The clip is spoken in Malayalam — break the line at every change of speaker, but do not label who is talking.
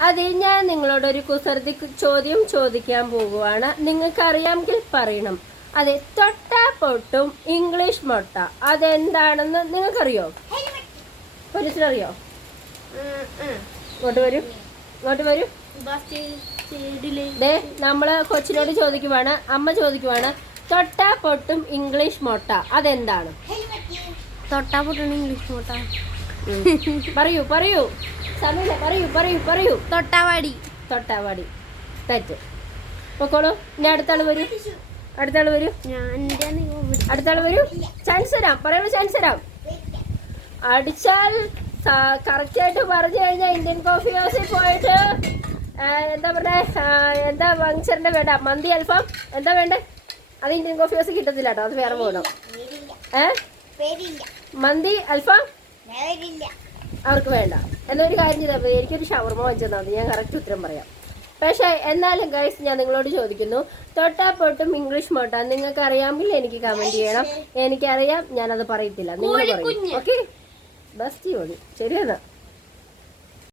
അതിൽ ഞാൻ നിങ്ങളോടൊരു കുസൃതി ചോദ്യം ചോദിക്കാൻ പോകുവാണ്. നിങ്ങൾക്ക് അറിയാമെങ്കിൽ പറയണം. അതെ തൊട്ട പൊട്ടും ഇംഗ്ലീഷ് മുട്ട. അതെന്താണെന്ന് നിങ്ങൾക്കറിയോ? പോലീസിനറിയോ ഇങ്ങോട്ട് വരൂ. ഇങ്ങോട്ട് വരൂ. ദേ നമ്മൾ കൊച്ചിനോട് ചോദിക്കുവാണ് അമ്മ ചോദിക്കുവാണ് തൊട്ട പൊട്ടും ഇംഗ്ലീഷ് മുട്ട. അതെന്താണ്?
തൊട്ടാ പൊട്ടും ഇംഗ്ലീഷ് മുട്ട.
പറയൂ പറയൂ. സമീല പറയൂ പറയൂ പറയൂ.
തൊട്ടാവാടി.
തൊട്ടാവാടി. തെറ്റ്. പൊക്കോളൂ. ഞാൻ അടുത്താൾ വരൂ. അടുത്താൾ വരൂ. അടുത്താൾ വരൂ. ചാൻസ് തരാം. പറയാനുള്ള ചാൻസ് തരാം. അടിച്ചാൽ കറക്റ്റ് ആയിട്ട് പറഞ്ഞു കഴിഞ്ഞാൽ ഇന്ത്യൻ കോഫി ഹൗസിൽ പോയിട്ട് എന്താ പറയുക എന്താ ഫങ്ഷറിന്റെ വേണ്ട മന്തി അൽഫാം. എന്താ വേണ്ടേ? അത് ഇന്ത്യൻ കോഫി ഹൗസിൽ കിട്ടത്തില്ല കേട്ടോ. അത് വേറെ പോകണം. ഏ? മന്തി അൽഫാം? അവർക്ക് വേണ്ട. എന്നൊരു കാര്യം ചെയ്താൽ മതി. എനിക്കൊരു ഷവർമ തന്നാൽ മതി. ഞാൻ കറക്റ്റ് ഉത്തരം പറയാം. പക്ഷേ എന്നാലും ഗൈസ് ഞാൻ നിങ്ങളോട് ചോദിക്കുന്നു. തൊട്ടാ പൊട്ടും ഇംഗ്ലീഷ് മോട്ട. നിങ്ങൾക്ക് അറിയാമെങ്കിൽ എനിക്ക് കമന്റ് ചെയ്യണം. എനിക്കറിയാം. ഞാനത് പറയത്തില്ല. നിങ്ങൾ പറയും. ഓക്കെ ബസ് മതി. ശരിയെന്നാ.